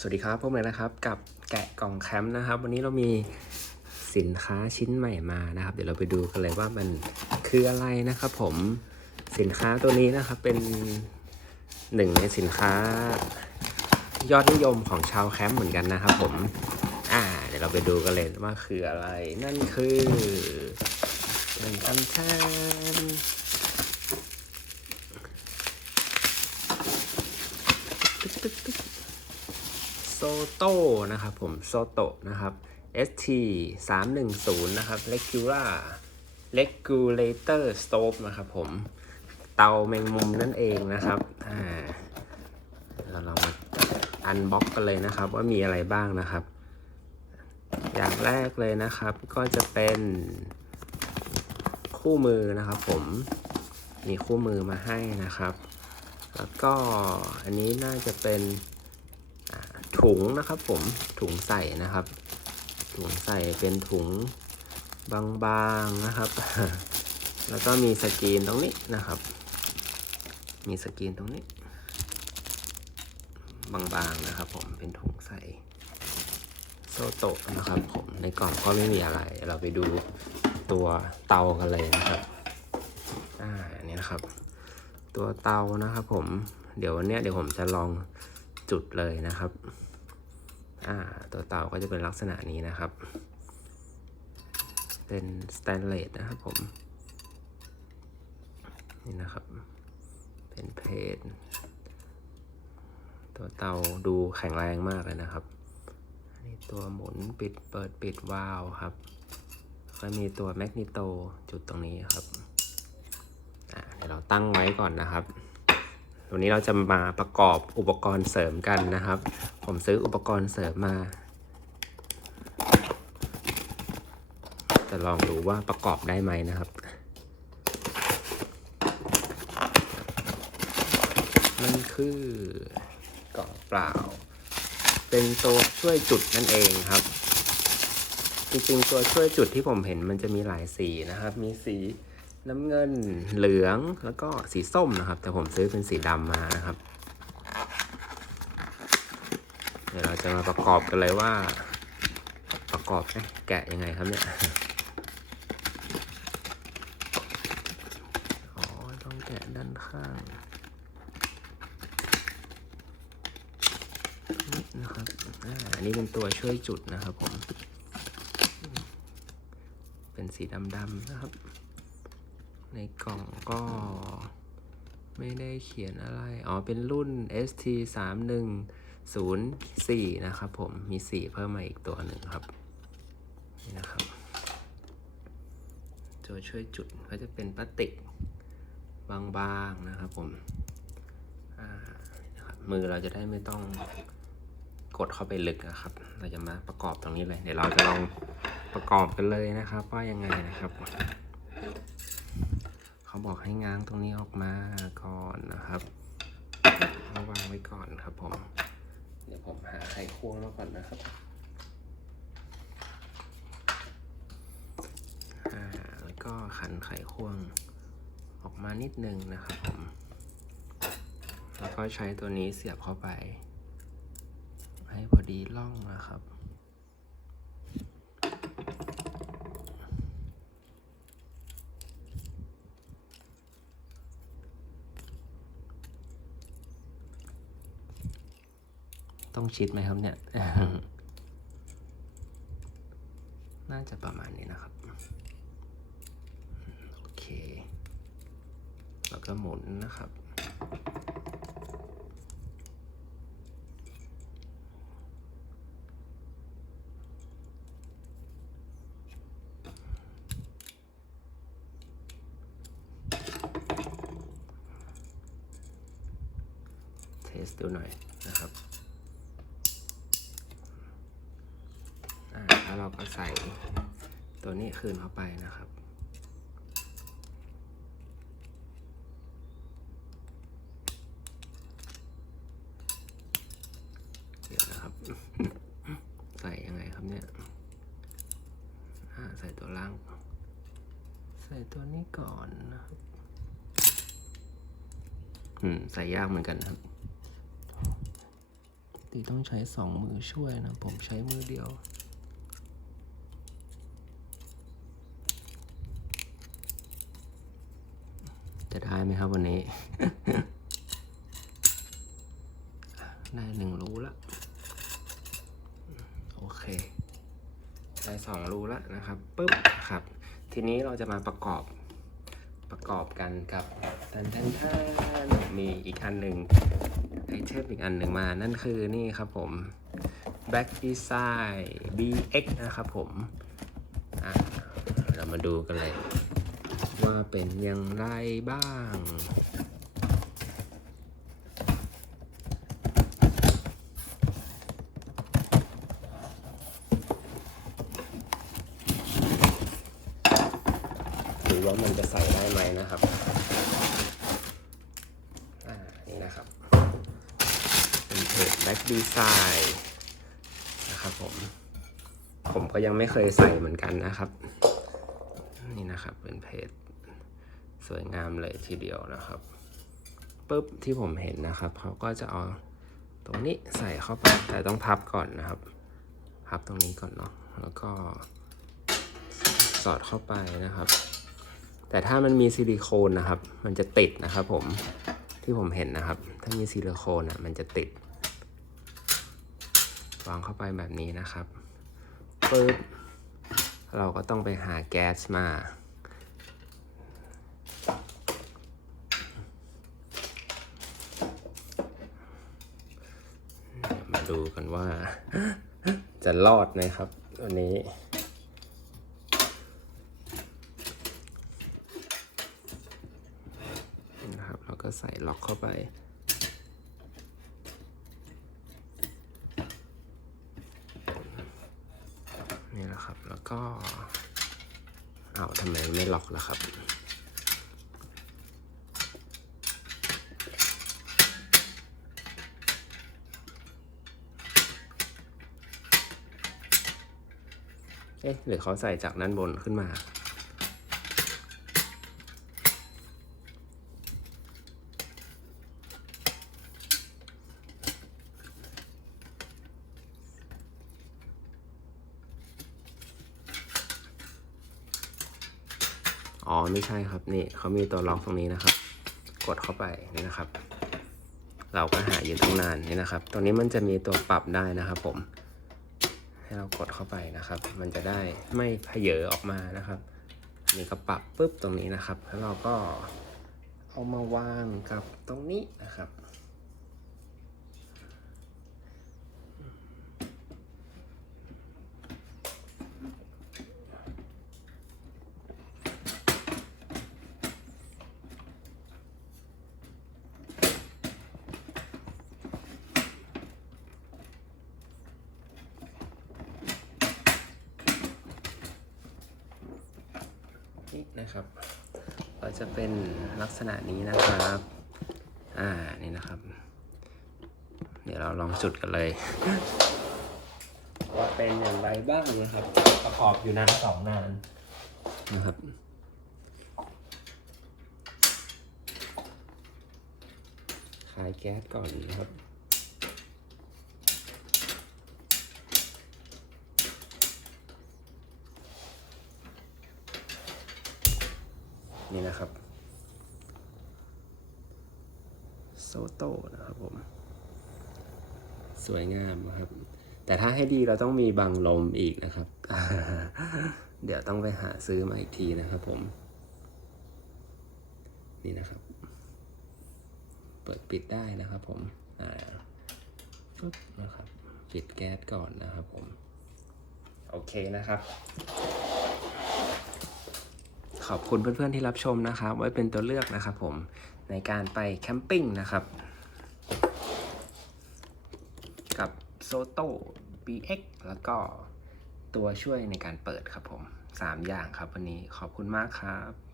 สวัสดีครับพวกเรานะครับกับแกะกล่องแคมป์นะครับ วันนี้เรามีสินค้าชิ้นใหม่มานะครับ เดี๋ยวเราไปดูกันเลยว่ามันคืออะไรนะครับ ผมสินค้าตัวนี้นะครับเป็นหนึ่งในสินค้า ยอดนิยมของชาวแคมป์เหมือนกันนะครับ ผมอ่า เดี๋ยวเราไปดูกันเลยว่าคืออะไร นั่นคือหนึ่งตันแทน โซโต้นะครับผมโซโตนะครับ ST 3 1 0นะครับ Regula Regulator Stove นะครับผมเตาแมงมุมนั่นเองนะครับอ่าเราลองมาอันบ็อกกันเลยนะครับ ว่ามีอะไรบ้างนะครับ อย่างแรกเลยนะครับ ก็จะเป็นคู่มือนะครับผมมีคู่มือมาให้นะครับ แล้วก็อันนี้น่าจะเป็น ถุงนะครับผมถุงใส่นะครับ ถุงใส่เป็นถุงบางๆนะครับ แล้วก็มีสกรีนตรงนี้นะครับ มีสกรีนตรงนี้ บางๆนะครับ ผมเป็นถุงใส่โซโตะนะครับผมในกล่องก็ไม่มีอะไร เราไปดูตัวเตากันเลยนะครับอ่าอันนี้นะครับ ตัวเตานะครับ ผมเดี๋ยววันนี้เดี๋ยวผมจะลอง จุดเลยนะครับ อ่า ตัวเตาก็จะเป็นลักษณะนี้นะครับ เป็นสแตนเลสนะครับผม นี่นะครับ เป็นเพจตัวเตาดูแข็งแรงมากเลยนะครับนนี้ตัวหมุนปิดเปิดปิดวาล์วครับ ก็มีตัวแมกนิโตจุดตรงนี้ครับ อะเดี๋ยวเราตั้งไว้ก่อนนะครับ วันนี้เราจะมาประกอบอุปกรณ์เสริมกันนะครับ ผมซื้ออุปกรณ์เสริมมา จะลองดูว่าประกอบได้ไหมนะครับ มันคือกล่องเปล่า เป็นตัวช่วยจุดนั่นเองครับ จริงๆตัวช่วยจุดที่ผมเห็นมันจะมีหลายสีนะครับ มีสี น้ำเงินเหลืองแล้วก็สีส้มนะครับ แต่ผมซื้อเป็นสีดำมานะครับ เดี๋ยวเราจะมาประกอบกันเลยว่า ประกอบเอ๊ะแกะยังไงครับเนี่ยอ๋อต้องแกะด้านข้างนี่นะครับอ่าอันนี้เป็นตัวช่วยจุดนะครับผม เป็นสีดำๆนะครับ ในกล่องก็ไม่ได้เขียนอะไร อ๋อ เป็นรุ่น ST 3 1 0 4 นะครับผม มี 4 เพิ่มมาอีกตัวหนึ่งครับ นี่นะครับ ตัวช่วยจุดก็จะเป็นพลาสติกบางๆนะครับผมนะครับ มือเราจะได้ไม่ต้องกดเข้าไปลึกนะครับ เราจะมาประกอบตรงนี้เลย เดี๋ยวเราจะลองประกอบกันเลยนะครับ ว่ายังไงนะครับ เขาบอกให้ง้างตรงนี้ออกมาก่อนนะครับเอาวางไว้ก่อนครับผม เดี๋ยวผมหาไขควงมาก่อนนะครับอ่าแล้วก็ขันไขควงออกมานิดนึงนะครับผม แล้วก็ใช้ตัวนี้เสียบเข้าไป ให้พอดีร่องนะครับ ต้องชิดไหมครับเนี่ย น่าจะประมาณนี้นะครับ โอเค แล้วก็หมุนนะครับ เทสดูหน่อยนะครับ อ่า แล้วเราก็ใส่ตัวนี้คืนเข้าไปนะครับ เดี๋ยวนะครับ ใส่ยังไงครับเนี่ยใส่ตัวล่าง ใส่ตัวนี้ก่อนนะครับอืม ใส่ยากเหมือนกันนะครับติติต้องใช้สองมือช่วยนะ ผมใช้มือเดียว จะได้ไหมครับวันนี้ ได้หนึ่งรูละโอเค ได้สองรูแล้วนะครับปุ๊บครับ ทีนี้เราจะมาประกอบประกอบกันกับทันทันทันมีอีกอันหนึ่งไอเทมอีกอันหนึ่งมา นั่นคือนี่ครับผม Back Design BX นะครับผม อะ เรามาดูกันเลย ว่าเป็นอย่างไรบ้างหรือว่ามันจะใส่ได้ไหมนะครับอ่านี่นะครับ เป็นเพจ Back Design นะครับผม ผมก็ยังไม่เคยใส่เหมือนกันนะครับ นี่นะครับ เป็นเพจสวยงามเลยทีเดียวนะครับปุ๊บที่ผมเห็นนะครับเขาก็จะเอาตรงนี้ใส่เข้าไปแต่ต้องพับก่อนนะครับพับตรงนี้ก่อนเนาะแล้วก็สอดเข้าไปนะครับ แต่ถ้ามันมีซิลิโคนนะครับ มันจะติดนะครับ ผมที่ผมเห็นนะครับ ถ้ามีซิลิโคนอะมันจะติดวางเข้าไปแบบนี้นะครับปึ๊บ เราก็ต้องไปหาแก๊สมา มาดูกันว่า จะรอดไหมครับวันนี้นะครับแล้วก็ใส่ล็อกเข้าไป นี่และครับ แล้วก็เอาวทำไมไม่ล็อกล่ะครับ เอ๊ะหรือเขาใส่จากด้านบนขึ้นมา อ๋อไม่ใช่ครับนี่เขามีตัวล็อกตรงนี้นะครับ กดเข้าไปนี่นะครับ เราก็หาอยู่ตั้งนานนี่นะครับ ตรงนี้มันจะมีตัวปรับได้นะครับผม ให้เรากดเข้าไปนะครับ มันจะได้ไม่เพเยอออกมานะครับนนี่ก็ปรับปุ๊บตรงนี้นะครับ แล้วเราก็เอามาวางกับตรงนี้นะครับ นี่ นะครับ ก็จะเป็นลักษณะนี้นะครับ อ่า นี่นะครับ เดี๋ยวเราลองจุดกันเลย ว่าเป็นอย่างไรบ้างนะครับ ประกอบอยู่นานสองนานนะครับคลายแก๊สก่อนนะครับ นี่นะครับโซโต้นะครับผม สวยงามนะครับ แต่ถ้าให้ดีเราต้องมีบังลมอีกนะครับ เดี๋ยวต้องไปหาซื้อมาอีกทีนะครับผม นี่นะครับ เปิดปิดได้นะครับผม อ่าปึ๊บนะครับ ปิดแก๊สก่อนนะครับผม โอเคนะครับ ขอบคุณเพื่อนๆที่รับชมนะครับ ไว้เป็นตัวเลือกนะครับผมในการไปแคมปิ้งนะครับ กับโซโต้ BX แล้วก็ตัวช่วยในการเปิดครับผม 3 อย่างครับวันนี้ขอบคุณมากครับ